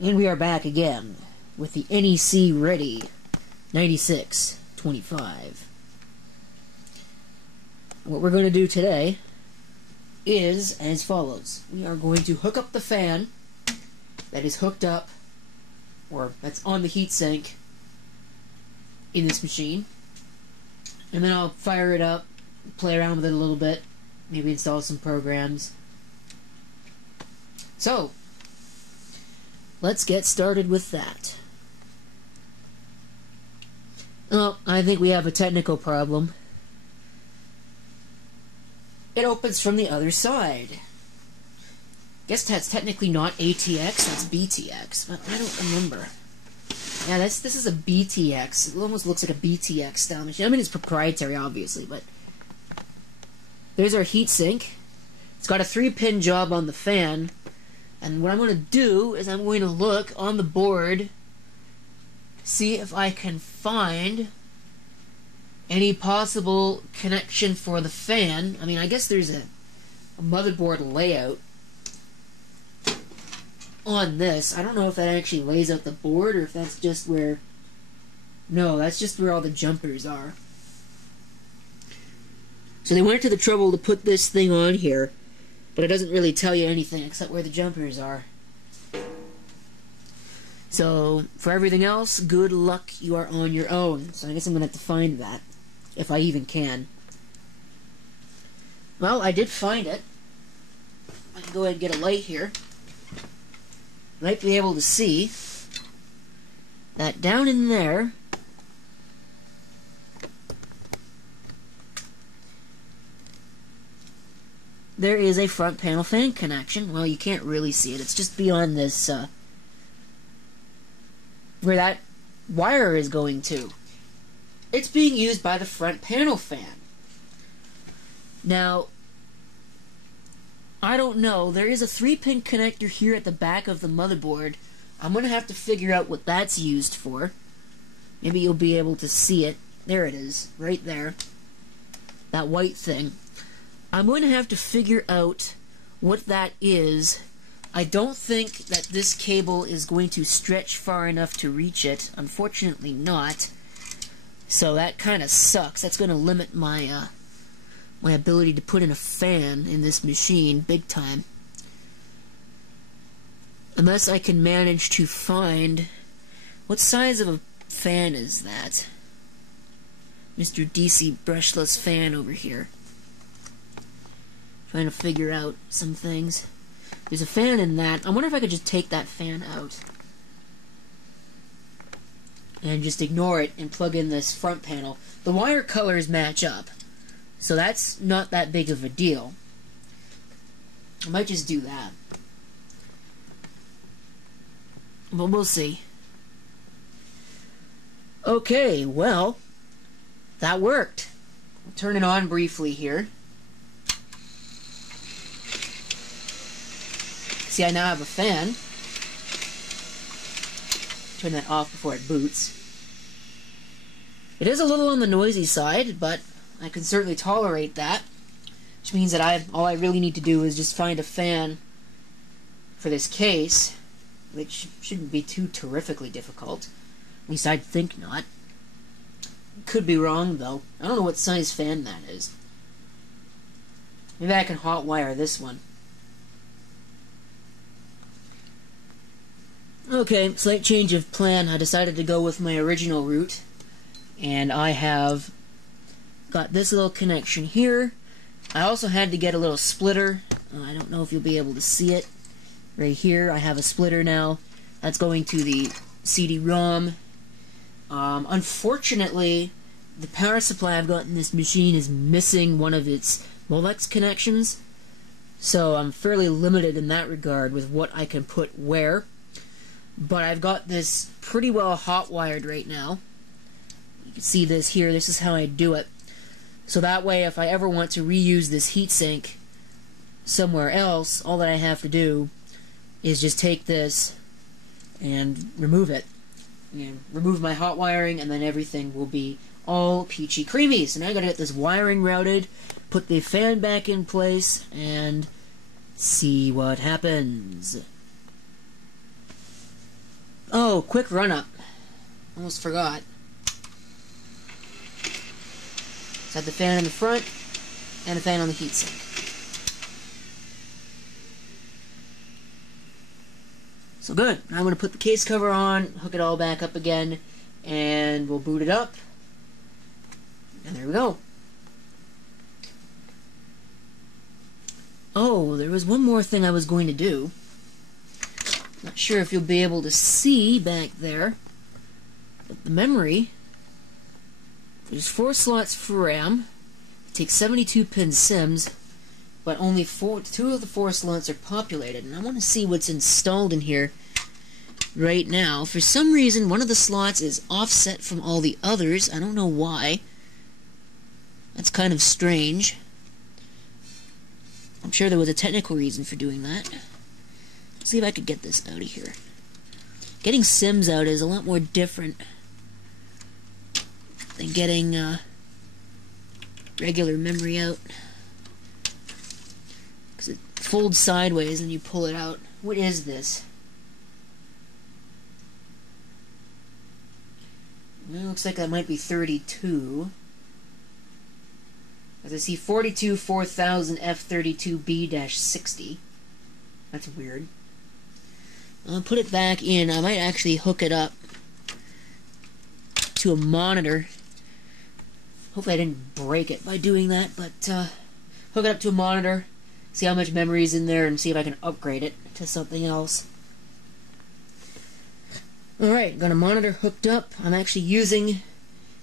And we are back again with the NEC Ready 9625. What we're going to do today is as follows. We are going to hook up the fan that is hooked up, or that's on the heatsink in this machine. And then I'll fire it up, play around with it a little bit, maybe install some programs. So, let's get started with that. Oh, I think we have a technical problem. It opens from the other side. Guess that's technically not ATX, that's BTX, but I don't remember. Yeah, this is a BTX. It almost looks like a BTX style machine. I mean, it's proprietary, obviously, but there's our heatsink. It's got a 3-pin job on the fan. And what I'm going to do is I'm going to look on the board, see if I can find any possible connection for the fan. I mean, I guess there's a motherboard layout on this. I don't know if that actually lays out the board or if that's just where... No, that's just where all the jumpers are. So they went to the trouble to put this thing on here, but it doesn't really tell you anything except where the jumpers are. So, for everything else, good luck, you are on your own. So I guess I'm going to have to find that, if I even can. Well, I did find it. I can go ahead and get a light here. You might be able to see that down in there, there is a front panel fan connection. Well, you can't really see it. It's just beyond this, where that wire is going to. It's being used by the front panel fan. Now, I don't know. There is a 3-pin connector here at the back of the motherboard. I'm going to have to figure out what that's used for. Maybe you'll be able to see it. There it is, right there. That white thing. I'm going to have to figure out what that is. I don't think that this cable is going to stretch far enough to reach it. Unfortunately not. So that kind of sucks. That's going to limit my my ability to put in a fan in this machine big time. Unless I can manage to find... What size of a fan is that? Mr. DC brushless fan over here. Trying to figure out some things. There's a fan in that. I wonder if I could just take that fan out and just ignore it and plug in this front panel. The wire colors match up, so that's not that big of a deal. I might just do that. But we'll see. Okay, well, that worked. I'll turn it on briefly here. See, I now have a fan. Turn that off before it boots. It is a little on the noisy side, but I can certainly tolerate that. Which means that all I really need to do is just find a fan for this case, which shouldn't be too terrifically difficult. At least I'd think not. Could be wrong, though. I don't know what size fan that is. Maybe I can hotwire this one. Okay, slight change of plan. I decided to go with my original route, and I have got this little connection here. I also had to get a little splitter. I don't know if you'll be able to see it. Right here, I have a splitter now. That's going to the CD-ROM. Unfortunately, the power supply I've got in this machine is missing one of its Molex connections, so I'm fairly limited in that regard with what I can put where. But I've got this pretty well hot wired right now. You can see this here. This is how I do it. So that way, if I ever want to reuse this heatsink somewhere else, all that I have to do is just take this and remove it. And remove my hot wiring, and then everything will be all peachy creamy. So now I gotta get this wiring routed, put the fan back in place, and see what happens. Oh, quick run-up. Almost forgot. Set the fan in the front, and a fan on the heatsink. So good. Now I'm going to put the case cover on, hook it all back up again, and we'll boot it up. And there we go. Oh, there was one more thing I was going to do. Not sure if you'll be able to see back there, but the memory, there's 4 slots for RAM. It takes 72 pin SIMs, but only 2 of the 4 slots are populated, and I want to see what's installed in here right now. For some reason, one of the slots is offset from all the others. I don't know why. That's kind of strange. I'm sure there was a technical reason for doing that. Let's see if I could get this out of here. Getting SIMs out is a lot more different than getting regular memory out. Because it folds sideways and you pull it out. What is this? Well, looks like that might be 32. As I see 42 4000 F32B-60. That's weird. I'll put it back in. I might actually hook it up to a monitor. Hopefully I didn't break it by doing that, but hook it up to a monitor, see how much memory is in there, and see if I can upgrade it to something else. Alright, got a monitor hooked up. I'm actually using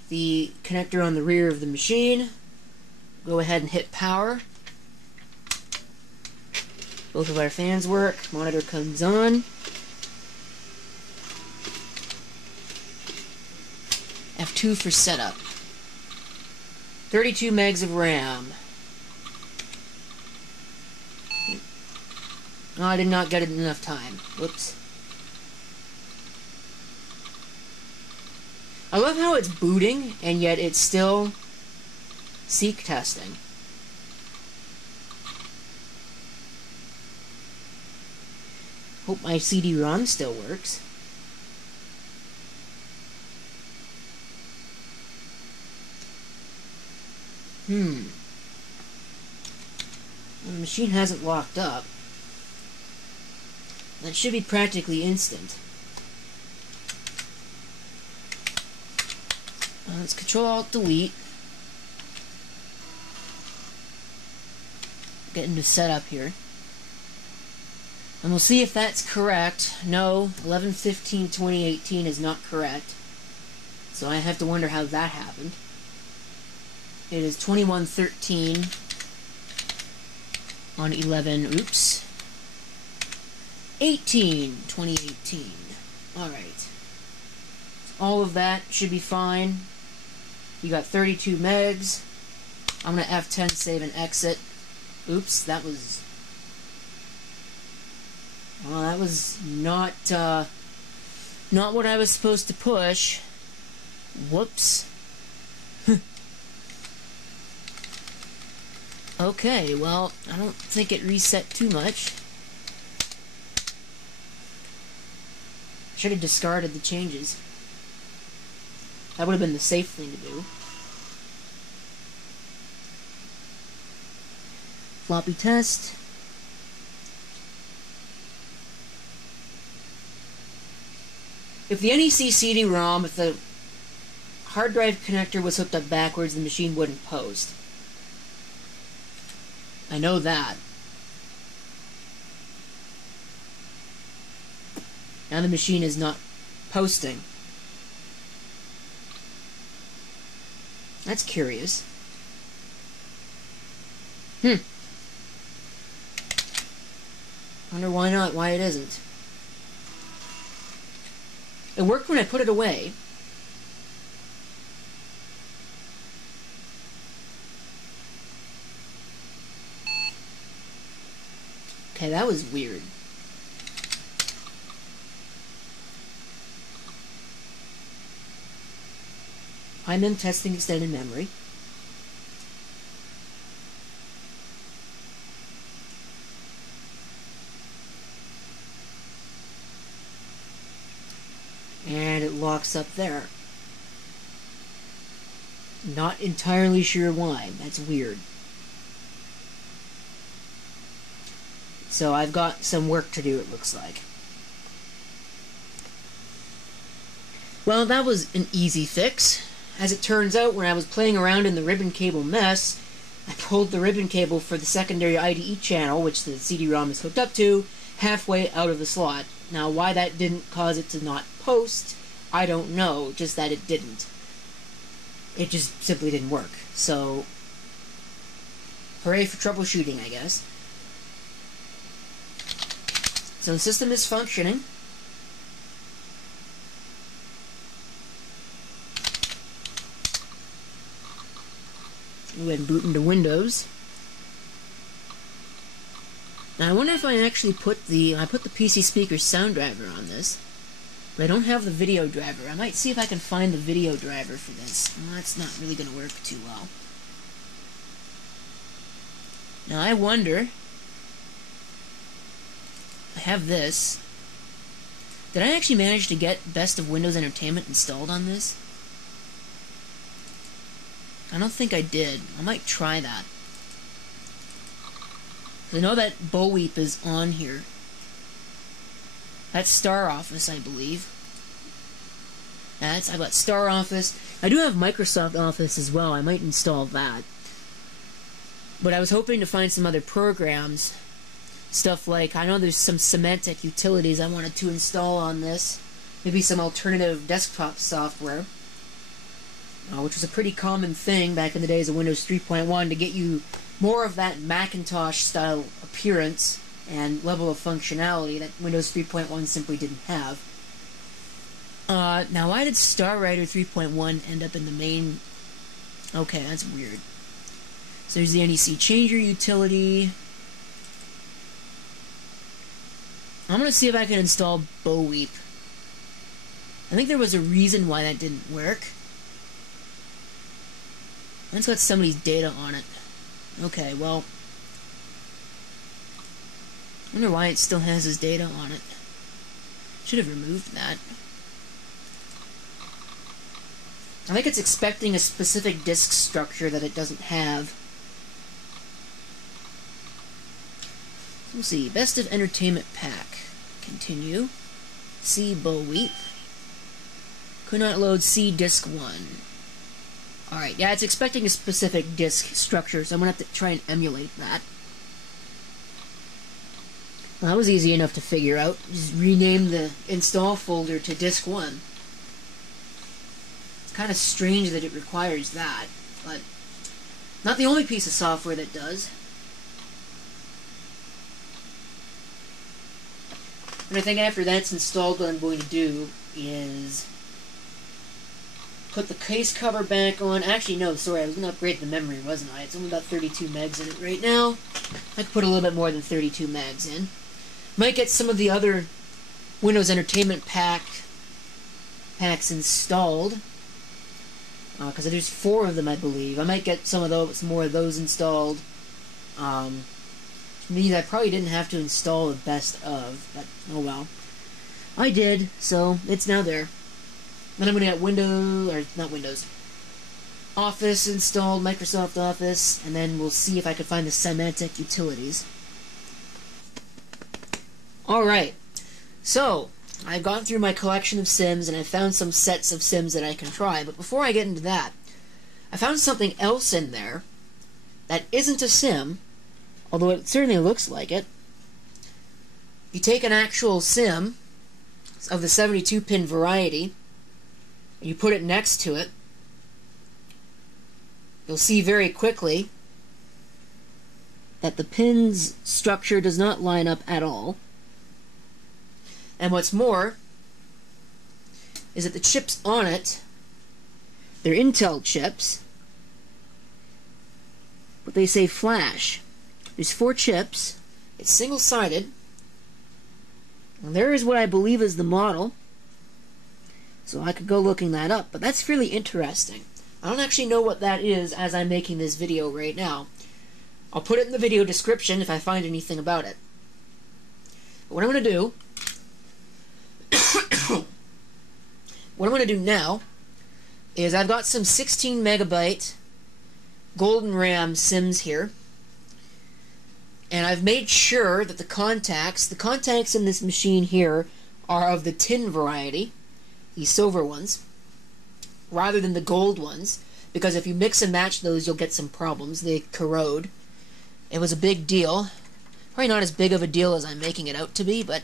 the connector on the rear of the machine. Go ahead and hit power. Both of our fans work. Monitor comes on. F2 for setup. 32 megs of RAM. Oh, I did not get it in enough time. Whoops. I love how it's booting, and yet it's still seek testing. Hope my CD-ROM still works. The machine hasn't locked up. That should be practically instant. Let's Control-Alt-Delete. Get into setup here. And we'll see if that's correct. No, 11/15/2018 is not correct. So I have to wonder how that happened. It is 21/13 on 11/18/2018. Alright. All of that should be fine. You got 32 megs. I'm going to F10 save and exit. Oops, that was... Well, that was not what I was supposed to push. Whoops. Okay, well, I don't think it reset too much. Should have discarded the changes. That would have been the safe thing to do. Floppy test. If the NEC CD-ROM, if the hard drive connector was hooked up backwards, the machine wouldn't post. I know that. Now the machine is not posting. That's curious. Wonder why not, why it isn't. It worked when I put it away. Okay, that was weird. I'm testing extended memory. and it locks up there. Not entirely sure why. That's weird. So I've got some work to do, it looks like. Well, that was an easy fix. As it turns out, when I was playing around in the ribbon cable mess, I pulled the ribbon cable for the secondary IDE channel, which the CD-ROM is hooked up to, halfway out of the slot. Now, why that didn't cause it to not post, I don't know, just that it didn't. It just simply didn't work. So, hooray for troubleshooting, I guess. So the system is functioning. Go ahead and boot into Windows. Now I wonder if I actually put the PC speaker sound driver on this, but I don't have the video driver. I might see if I can find the video driver for this. Well, that's not really going to work too well. Now I wonder, I have this. Did I actually manage to get Best of Windows Entertainment installed on this? I don't think I did. I might try that. I know that Boweep is on here. That's Star Office, I believe. I've got Star Office. I do have Microsoft Office as well. I might install that. But I was hoping to find some other programs. Stuff like, I know there's some Symantec utilities I wanted to install on this. Maybe some alternative desktop software. Which was a pretty common thing back in the days of Windows 3.1 to get you more of that Macintosh-style appearance and level of functionality that Windows 3.1 simply didn't have. Now, why did StarWriter 3.1 end up in the main? Okay, that's weird. So there's the NEC Changer utility. I'm going to see if I can install Boweep. I think there was a reason why that didn't work. It's got somebody's data on it. Okay, well, I wonder why it still has his data on it. Should have removed that. I think it's expecting a specific disk structure that it doesn't have. We'll see. Best of Entertainment Pack. Continue. C Boweep. Could not load C Disk 1. Alright, yeah, it's expecting a specific disk structure, so I'm going to have to try and emulate that. Well, that was easy enough to figure out. Just rename the install folder to disk 1. It's kind of strange that it requires that, but not the only piece of software that does. And I think after that's installed, what I'm going to do is put the case cover back on. Actually, no, sorry, I was going to upgrade the memory, wasn't I? It's only about 32 megs in it right now. I could put a little bit more than 32 megs in. Might get some of the other Windows Entertainment packs installed. Because there's 4 of them, I believe. I might get some more of those installed. Which means I probably didn't have to install the best of, but oh well. I did, so it's now there. Then I'm going to get Office installed, Microsoft Office, and then we'll see if I can find the Symantec utilities. Alright, so I've gone through my collection of Sims and I found some sets of Sims that I can try, but before I get into that, I found something else in there that isn't a Sim, although it certainly looks like it. You take an actual Sim of the 72-pin variety, you put it next to it, you'll see very quickly that the pin's structure does not line up at all. And what's more is that the chips on it, they're Intel chips, but they say flash. There's 4 chips, it's single-sided, and there is what I believe is the model. So I could go looking that up, but that's fairly interesting. I don't actually know what that is as I'm making this video right now. I'll put it in the video description if I find anything about it. But what I'm going to do what I'm going to do now is I've got some 16 megabyte Golden RAM SIMs here, and I've made sure that the contacts in this machine here are of the tin variety, the silver ones, rather than the gold ones, because if you mix and match those you'll get some problems. They corrode. It was a big deal. Probably not as big of a deal as I'm making it out to be, but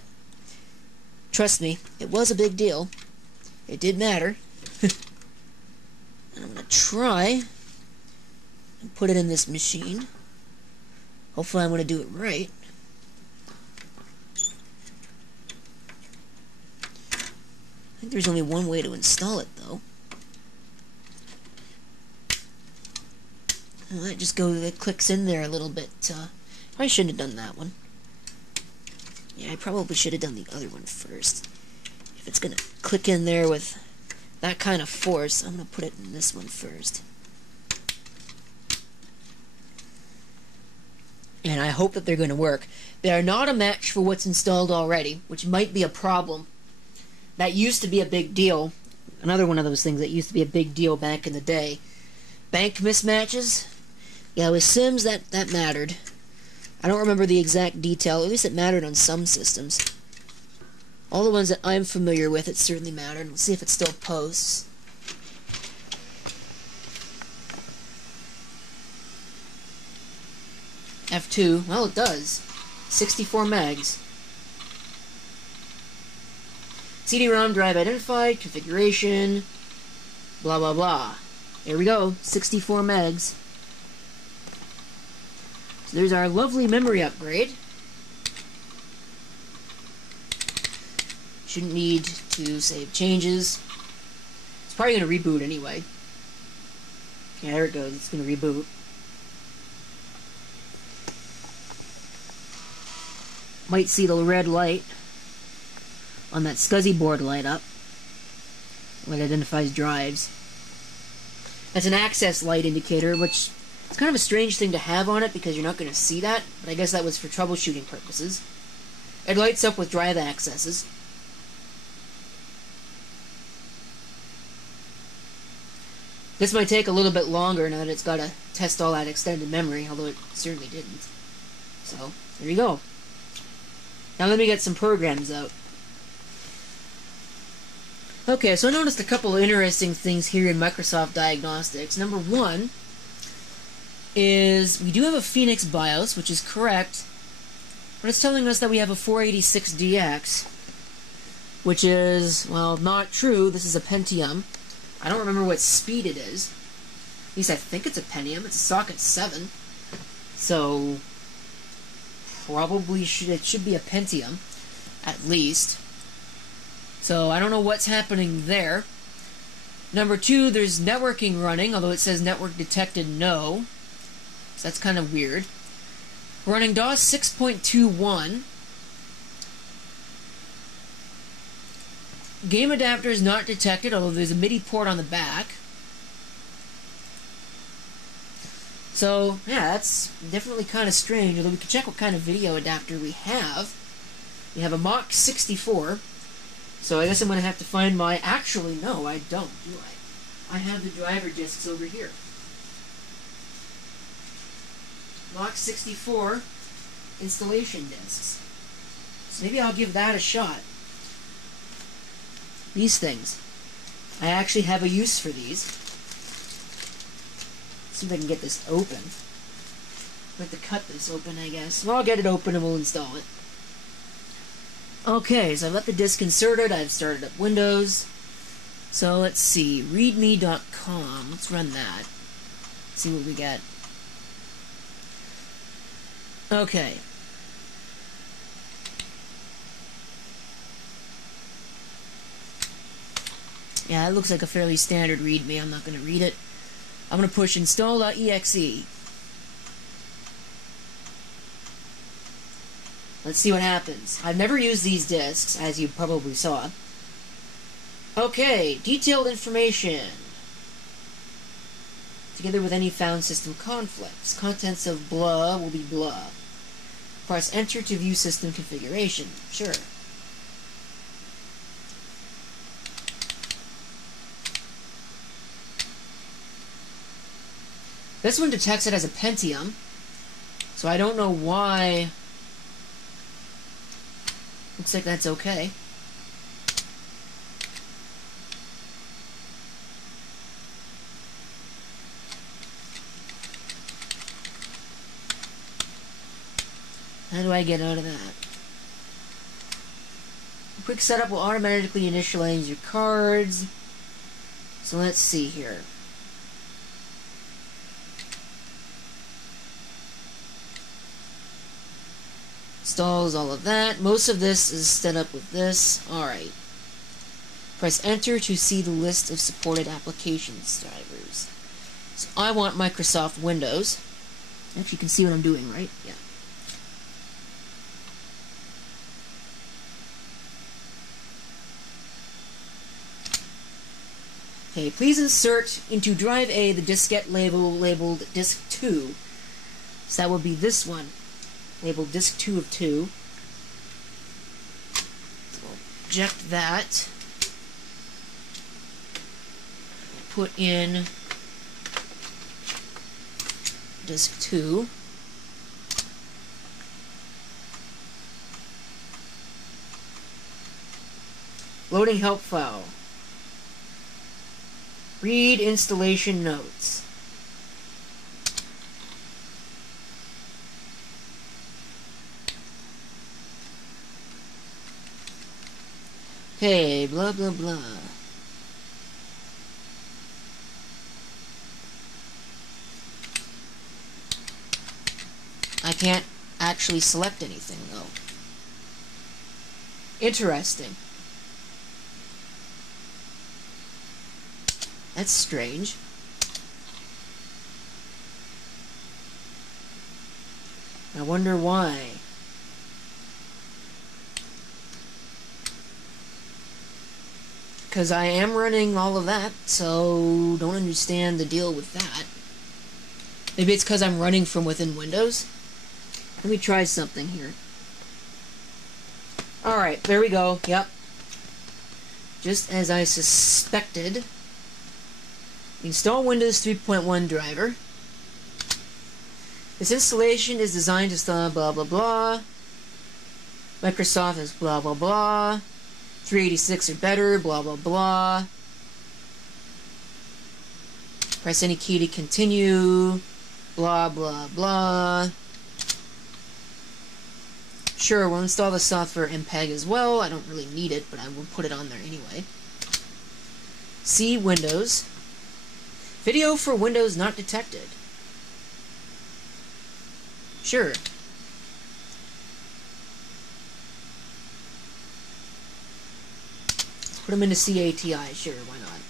trust me, it was a big deal. It did matter. And I'm going to try and put it in this machine. Hopefully I'm going to do it right. I think there's only one way to install it, though. Well, that just goes, it clicks in there a little bit. Probably shouldn't have done that one. Yeah, I probably should have done the other one first. If it's going to click in there with that kind of force, I'm going to put it in this one first. And I hope that they're going to work. They are not a match for what's installed already, which might be a problem. That used to be a big deal. Another one of those things that used to be a big deal back in the day. Bank mismatches? Yeah, with Sims, that mattered. I don't remember the exact detail. At least it mattered on some systems. All the ones that I'm familiar with, it certainly mattered. Let's see if it still posts. F2. Well, it does. 64 megs. CD-ROM drive identified, configuration, blah blah blah. There we go, 64 megs. So there's our lovely memory upgrade. Shouldn't need to save changes. It's probably going to reboot anyway. Yeah, there it goes, it's going to reboot. Might see the red light on that SCSI board light up when it identifies drives. That's an access light indicator, which is kind of a strange thing to have on it because you're not going to see that, but I guess that was for troubleshooting purposes. It lights up with drive accesses. This might take a little bit longer now that it's got to test all that extended memory, although it certainly didn't. So, there you go. Now let me get some programs out. Okay, so I noticed a couple of interesting things here in Microsoft Diagnostics. Number one is we do have a Phoenix BIOS, which is correct, but it's telling us that we have a 486DX, which is, well, not true. This is a Pentium. I don't remember what speed it is. At least I think it's a Pentium. It's a socket 7. So probably it should be a Pentium, at least. So I don't know what's happening there. Number two, there's networking running, although it says network detected no. So that's kind of weird. We're running DOS 6.21. Game adapter is not detected, although there's a MIDI port on the back. So, yeah, that's definitely kind of strange, although we can check what kind of video adapter we have. We have a Mach 64, so I guess I'm going to have to find my... Actually, no, I don't, do I? I have the driver discs over here. Mach 64 installation discs. So maybe I'll give that a shot. These things. I actually have a use for these. See if I can get this open. I have to cut this open, I guess. Well, I'll get it open and we'll install it. Okay, so I've got the disk inserted. I've started up Windows. So let's see. readme.com. Let's run that. See what we get. Okay. Yeah, it looks like a fairly standard readme. I'm not going to read it. I'm going to push install.exe. Let's see what happens. I've never used these disks, as you probably saw. Okay, detailed information. Together with any found system conflicts. Contents of blah will be blah. Press enter to view system configuration. Sure. This one detects it as a Pentium, so I don't know why. Looks like that's okay. How do I get out of that? Quick setup will automatically initialize your cards. So let's see here. Installs all of that. Most of this is set up with this. Alright. Press enter to see the list of supported applications drivers. So I want Microsoft Windows. Actually, you can see what I'm doing, right? Yeah. Okay, please insert into drive A the diskette labeled disk 2. So that would be this one, labeled disk 2 of 2. So we'll eject that. Put in disk 2. Loading help file. Read installation notes. Okay, blah blah blah. I can't actually select anything though. Interesting. That's strange. I wonder why. Because I am running all of that, so don't understand the deal with that. Maybe it's because I'm running from within Windows. Let me try something here. Alright, there we go. Yep. Just as I suspected. Install Windows 3.1 driver. This installation is designed to install blah blah blah. Microsoft is blah blah blah. 386 or better, blah blah blah. Press any key to continue. Blah blah blah. Sure, we'll install the software MPEG as well. I don't really need it, but I will put it on there anyway. C Windows. Video for Windows not detected. Sure. Let's put them into CATI. Sure, why not?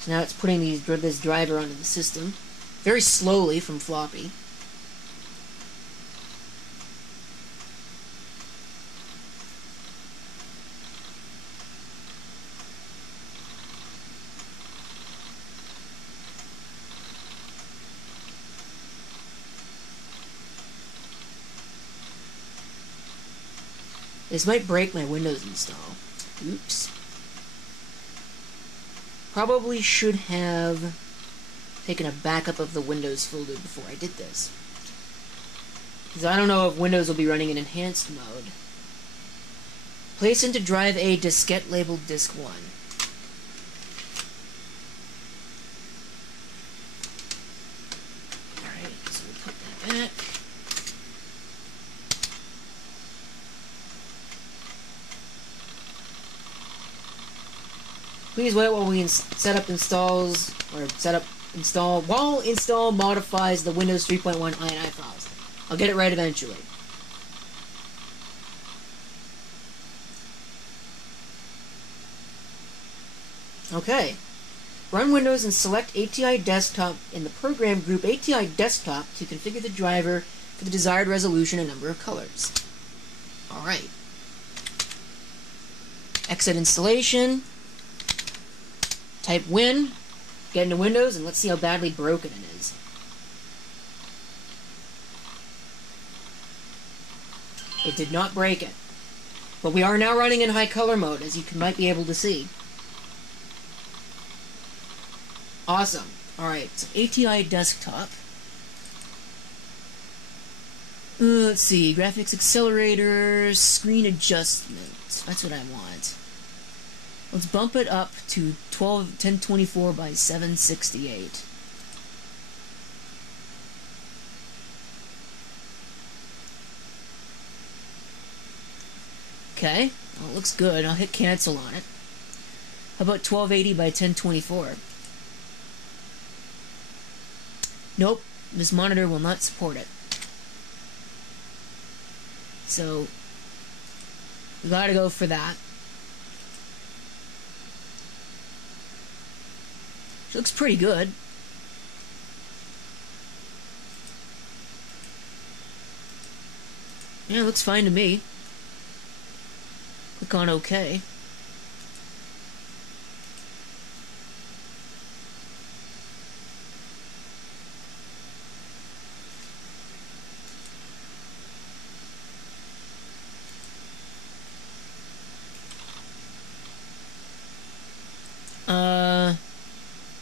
So now it's putting this driver onto the system. Very slowly from floppy. This might break my Windows install. Oops. Probably should have taken a backup of the Windows folder before I did this. Because I don't know if Windows will be running in enhanced mode. Place into drive A diskette labeled disk 1. Alright, so we'll put that back. Please wait while we while install modifies the Windows 3.1 INI files. I'll get it right eventually. Okay. Run Windows and select ATI Desktop in the program group ATI Desktop to configure the driver for the desired resolution and number of colors. Alright. Exit installation. Type Win. Get into Windows and let's see how badly broken it is. It did not break it. But we are now running in high color mode, as you might be able to see. Awesome. Alright, so ATI desktop. Let's see, graphics accelerator, screen adjustment. That's what I want. Let's bump it up to 1024 by 768. Okay, well, it looks good. I'll hit cancel on it. How about 1280 by 1024? Nope, this monitor will not support it. So, we gotta go for that. It looks pretty good. Yeah, it looks fine to me. Click on OK.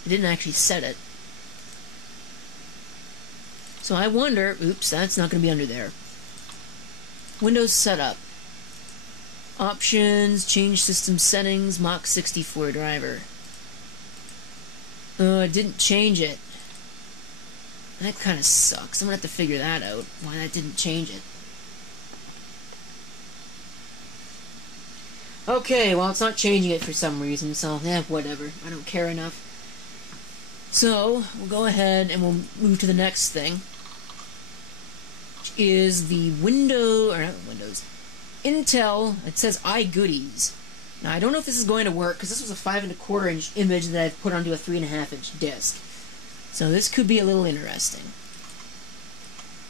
I didn't actually set it. So I wonder, oops, that's not going to be under there. Windows setup. Options, change system settings, Mach 64 driver. Oh, I didn't change it. That kind of sucks. I'm going to have to figure that out, why that didn't change it. Okay, well, it's not changing it for some reason, so, whatever. I don't care enough. So, we'll go ahead and we'll move to the next thing, which is the Intel, it says iGoodies. Now, I don't know if this is going to work, because this was a 5¼ inch image that I've put onto a 3½ inch disc. So this could be a little interesting.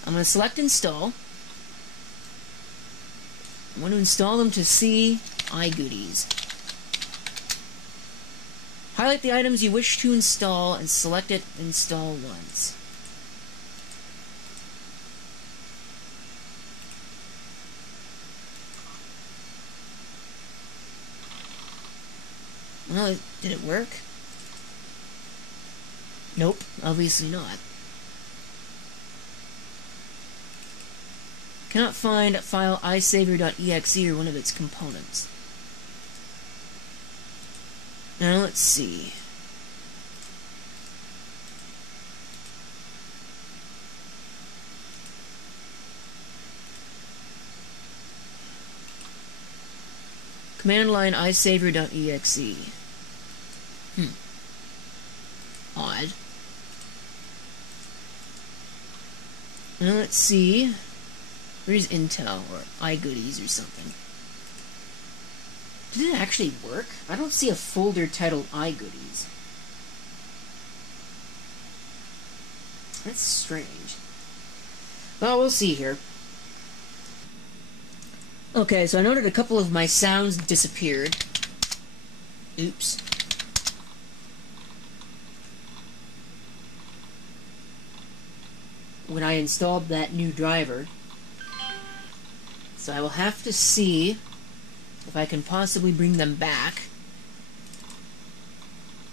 I'm going to select install. I want to install them to see iGoodies. Highlight the items you wish to install and select it install once. Well, did it work? Nope, obviously not. Cannot find file iSaver.exe or one of its components. Now let's see. Command line iSaver.exe. Odd. Now let's see. Where's Intel or iGoodies or something? Did it actually work? I don't see a folder titled iGoodies. That's strange. Well, we'll see here. Okay, so I noted a couple of my sounds disappeared. Oops. When I installed that new driver. So I will have to see if I can possibly bring them back.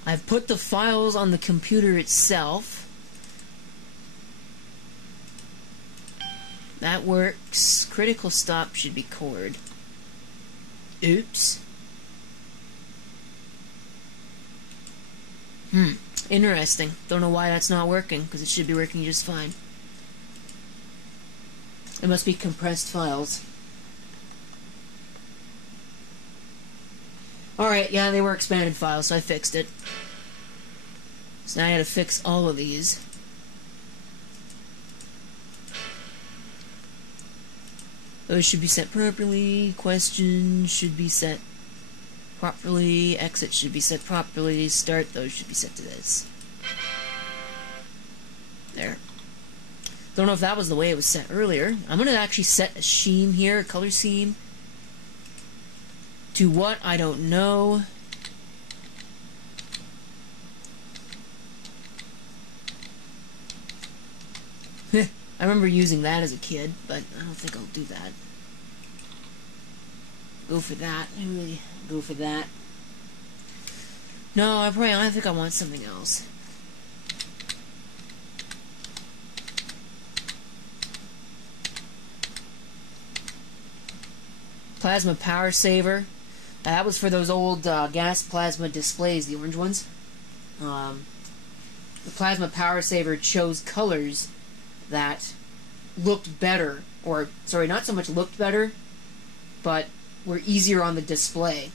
I've put the files on the computer itself. That works. Critical stop should be cord. Oops. Interesting. Don't know why that's not working, because it should be working just fine. It must be compressed files. Alright, yeah, they were expanded files, so I fixed it. So now I gotta fix all of these. Those should be set properly. Question should be set properly. Exit should be set properly. Start, those should be set to this. There. Don't know if that was the way it was set earlier. I'm going to actually set a scheme here, a color scheme. To what? I don't know. I remember using that as a kid, but I don't think I'll do that. Go for that. I really go for that. No, I think I want something else. Plasma power saver. That was for those old gas plasma displays, the orange ones. The plasma power saver chose colors that looked better, or sorry, not so much looked better, but were easier on the display.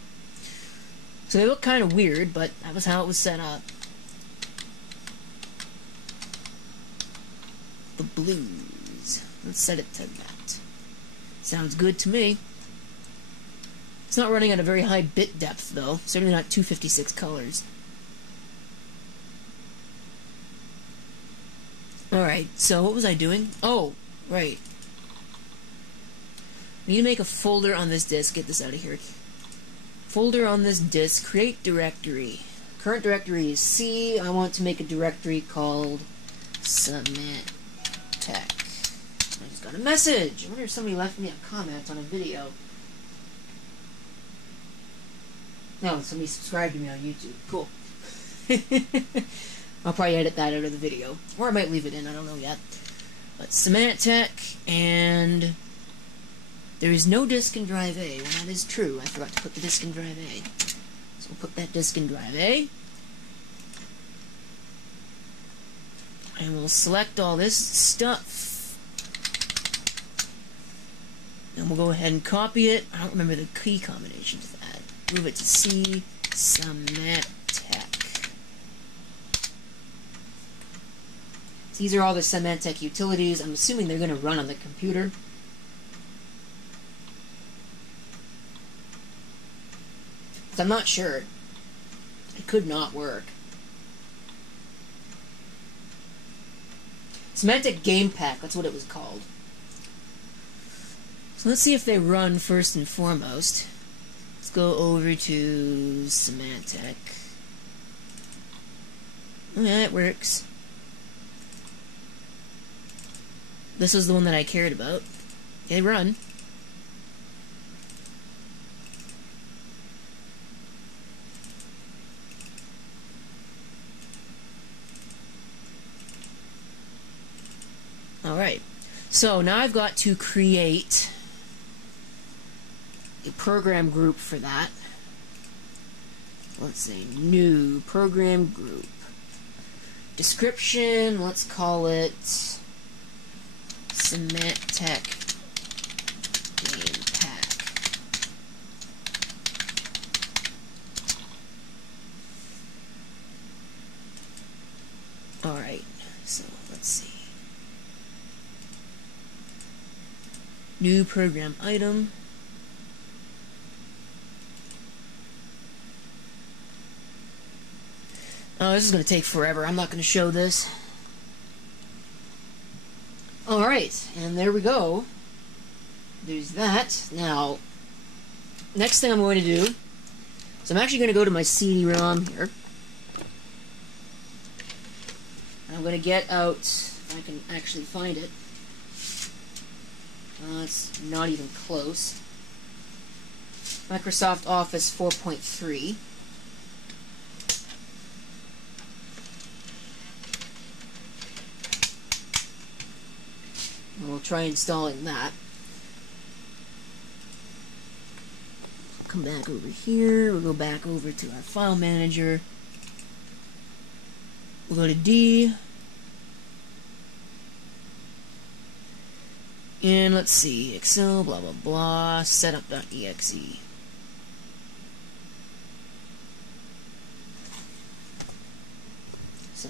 So they look kind of weird, but that was how it was set up. The blues. Let's set it to that. Sounds good to me. It's not running at a very high bit depth, though. Certainly not 256 colors. Alright, so what was I doing? Oh, right. I need to make a folder on this disk. Get this out of here. Folder on this disk. Create directory. Current directory is C. I want to make a directory called Cement Tech. I just got a message. I wonder if somebody left me a comment on a video. No, somebody subscribed to me on YouTube. Cool. I'll probably edit that out of the video. Or I might leave it in, I don't know yet. But Cement Tech, and there is no disk in drive A. Well, that is true. I forgot to put the disk in drive A. So we'll put that disk in drive A. And we'll select all this stuff. And we'll go ahead and copy it. I don't remember the key combination to that. Move it to C, Cement Tech. So these are all the Cement Tech utilities. I'm assuming they're going to run on the computer. So I'm not sure. It could not work. Cement Tech Game Pack, that's what it was called. So let's see if they run first and foremost. Let's go over to Cement Tech. Oh yeah, it works. This was the one that I cared about. They run. Alright, so now I've got to create a program group for that. Let's say new program group. Description, let's call it Cement Tech Game Pack. Alright, so let's see. New program item. Oh, this is going to take forever. I'm not going to show this. Alright, and there we go. There's that. Now, next thing I'm going to do, so I'm actually going to go to my CD-ROM here. And I'm going to get out, if I can actually find it. It's not even close. Microsoft Office 4.3. We'll try installing that. Come back over here. We'll go back over to our file manager. We'll go to D. And let's see, Excel, blah, blah, blah, setup.exe. So,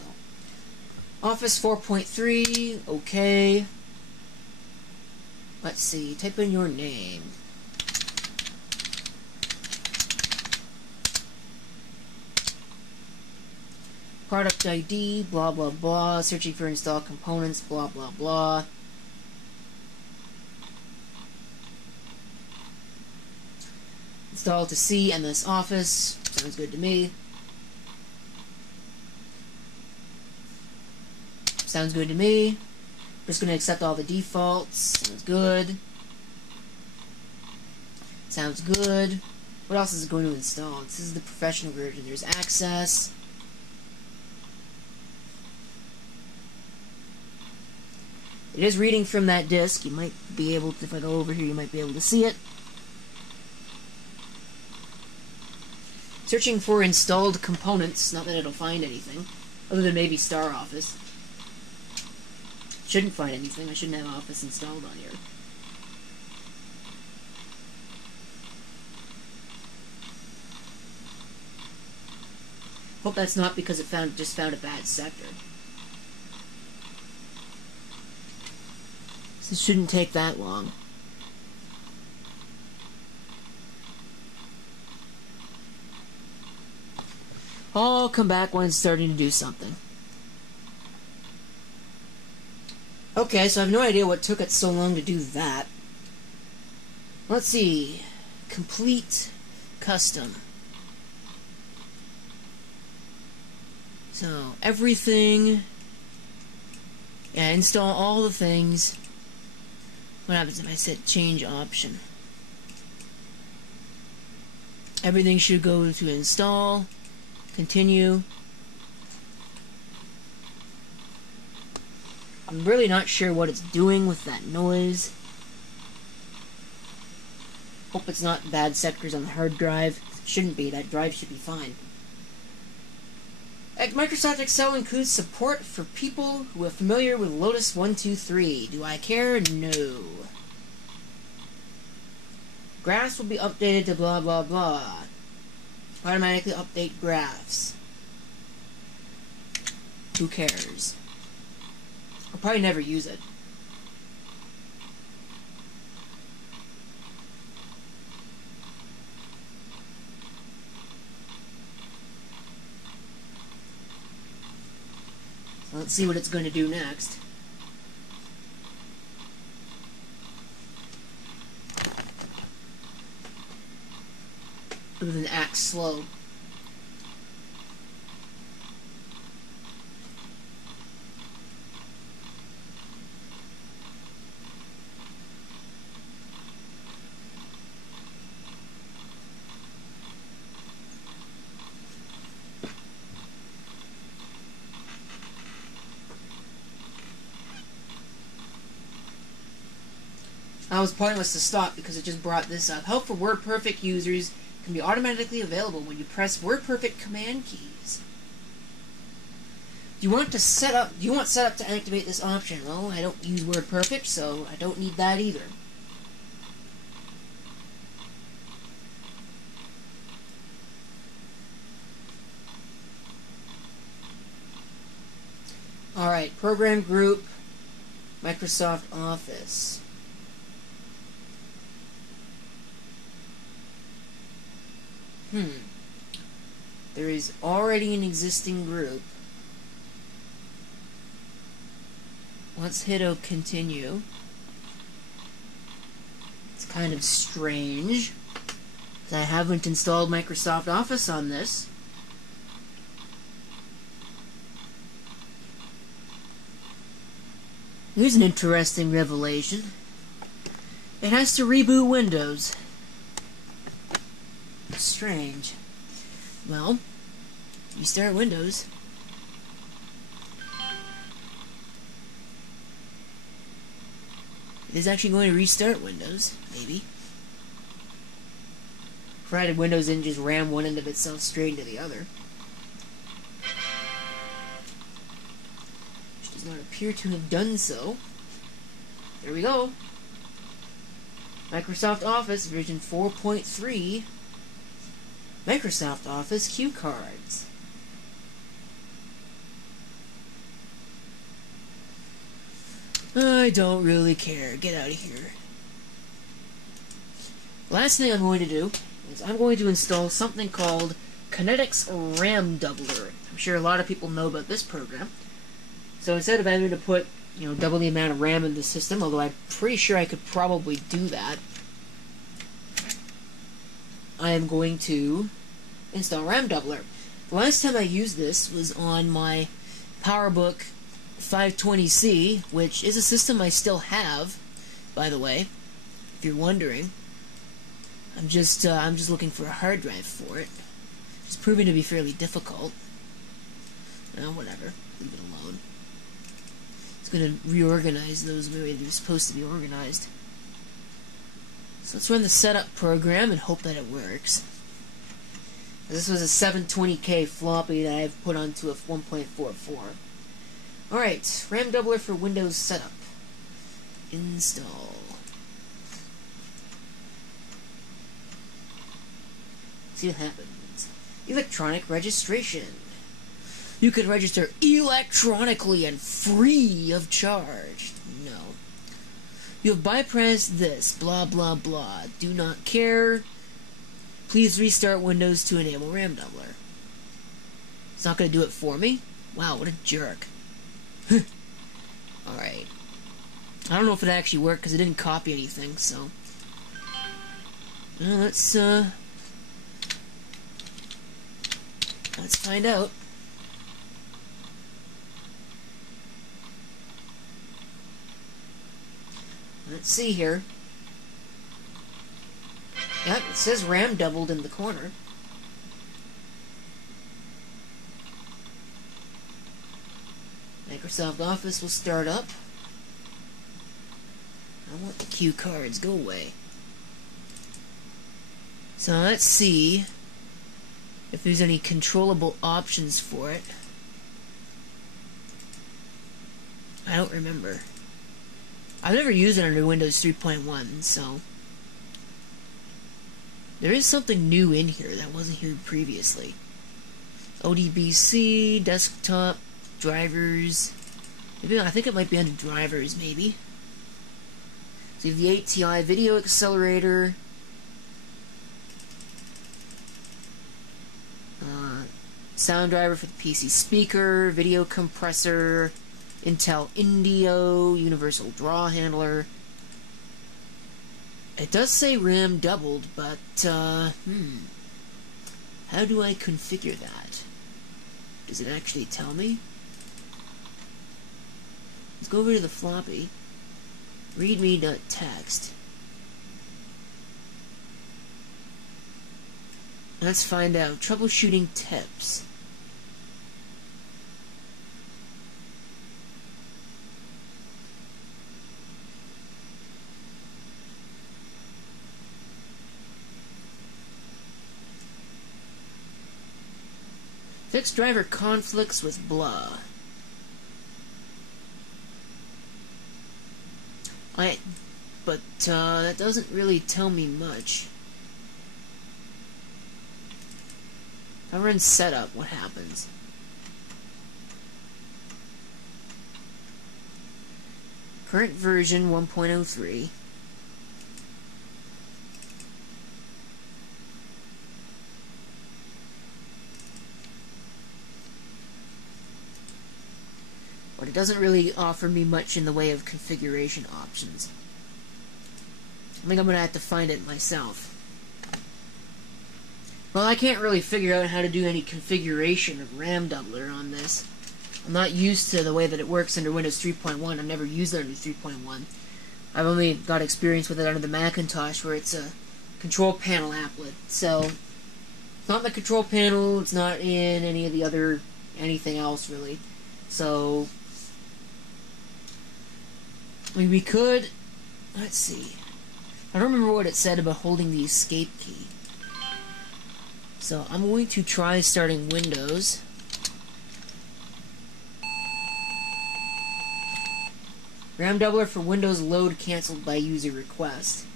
Office 4.3, okay. Let's see, type in your name. Product ID, blah, blah, blah, searching for installed components, blah, blah, blah. Install to C MS Office. Sounds good to me. Sounds good to me. Just going to accept all the defaults. Sounds good. Sounds good. What else is it going to install? This is the professional version. There's access. It is reading from that disk. You might be able to, if I go over here, you might be able to see it. Searching for installed components. Not that it'll find anything, other than maybe Star Office. Shouldn't find anything. I shouldn't have Office installed on here. Hope that's not because it just found a bad sector. This shouldn't take that long. I'll come back when it's starting to do something. Okay, so I have no idea what took it so long to do that. Let's see. Complete custom. So, everything. Yeah, install all the things. What happens if I set change option? Everything should go to install. Continue. I'm really not sure what it's doing with that noise. Hope it's not bad sectors on the hard drive. It shouldn't be. That drive should be fine. Microsoft Excel includes support for people who are familiar with Lotus 123. Do I care? No. Graphs will be updated to blah blah blah. Automatically update graphs. Who cares? I'll probably never use it. So let's see what it's going to do next. Other than act slow. I was pointless to stop because it just brought this up. Help for WordPerfect users can be automatically available when you press WordPerfect command keys. Do you want setup to activate this option? Well, I don't use WordPerfect, so I don't need that either. Alright, program group, Microsoft Office. There is already an existing group. Let's hit continue. It's kind of strange, because I haven't installed Microsoft Office on this. Here's an interesting revelation. It has to reboot Windows. Strange. Well, you start Windows. It is actually going to restart Windows, maybe. Provided Windows didn't just ram one end of itself straight into the other. Which does not appear to have done so. There we go. Microsoft Office version 4.3. Microsoft Office cue cards. I don't really care. Get out of here. Last thing I'm going to do is I'm going to install something called Kinetics RAM Doubler. I'm sure a lot of people know about this program. So instead of having to put, double the amount of RAM in the system, although I'm pretty sure I could probably do that, I am going to install RAM Doubler. The last time I used this was on my PowerBook 520C, which is a system I still have, by the way, if you're wondering. I'm just looking for a hard drive for it. It's proving to be fairly difficult. Whatever. Leave it alone. It's going to reorganize those the way they're supposed to be organized. So let's run the setup program and hope that it works. This was a 720K floppy that I've put onto a 1.44. Alright, RAM doubler for Windows setup. Install. See what happens. Electronic registration. You can register electronically and free of charge. No. You have bypassed this. Blah, blah, blah. Do not care. Please restart Windows to enable RAM doubler. It's not going to do it for me? Wow, what a jerk. Alright. I don't know if it actually worked because it didn't copy anything, so... let's find out. Let's see here. Yep, it says RAM doubled in the corner. Microsoft Office will start up. I want the cue cards. Go away. So let's see if there's any controllable options for it. I don't remember. I've never used it under Windows 3.1, so... There is something new in here that wasn't here previously. ODBC, desktop, drivers... Maybe, I think it might be under drivers, maybe. So you have the ATI video accelerator... sound driver for the PC speaker, video compressor, Intel Indio, universal draw handler. It does say RAM doubled, but, how do I configure that? Does it actually tell me? Let's go over to the floppy. Readme.txt. Let's find out. Troubleshooting tips. Fix driver conflicts with blah. But that doesn't really tell me much. If I run setup, what happens? Current version 1.03. But it doesn't really offer me much in the way of configuration options. I think I'm going to have to find it myself. Well, I can't really figure out how to do any configuration of RAM doubler on this. I'm not used to the way that it works under Windows 3.1. I've never used it under 3.1. I've only got experience with it under the Macintosh, where it's a control panel applet. So, it's not in the control panel, it's not in any of the other, anything else really. So, I mean, we could, let's see. I don't remember what it said about holding the escape key. So I'm going to try starting Windows. RAM doubler for Windows load canceled by user request.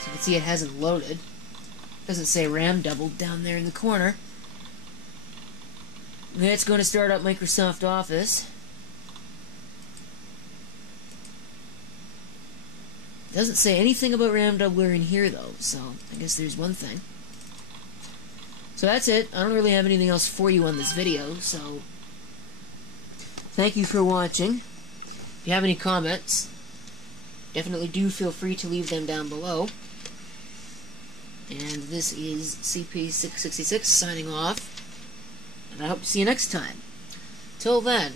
So you can see it hasn't loaded. It doesn't say RAM doubled down there in the corner. And it's going to start up Microsoft Office. Doesn't say anything about RAM doubler in here though, so I guess there's one thing. So that's it. I don't really have anything else for you on this video, so thank you for watching. If you have any comments, definitely do feel free to leave them down below. And this is CP666 signing off, and I hope to see you next time. Till then,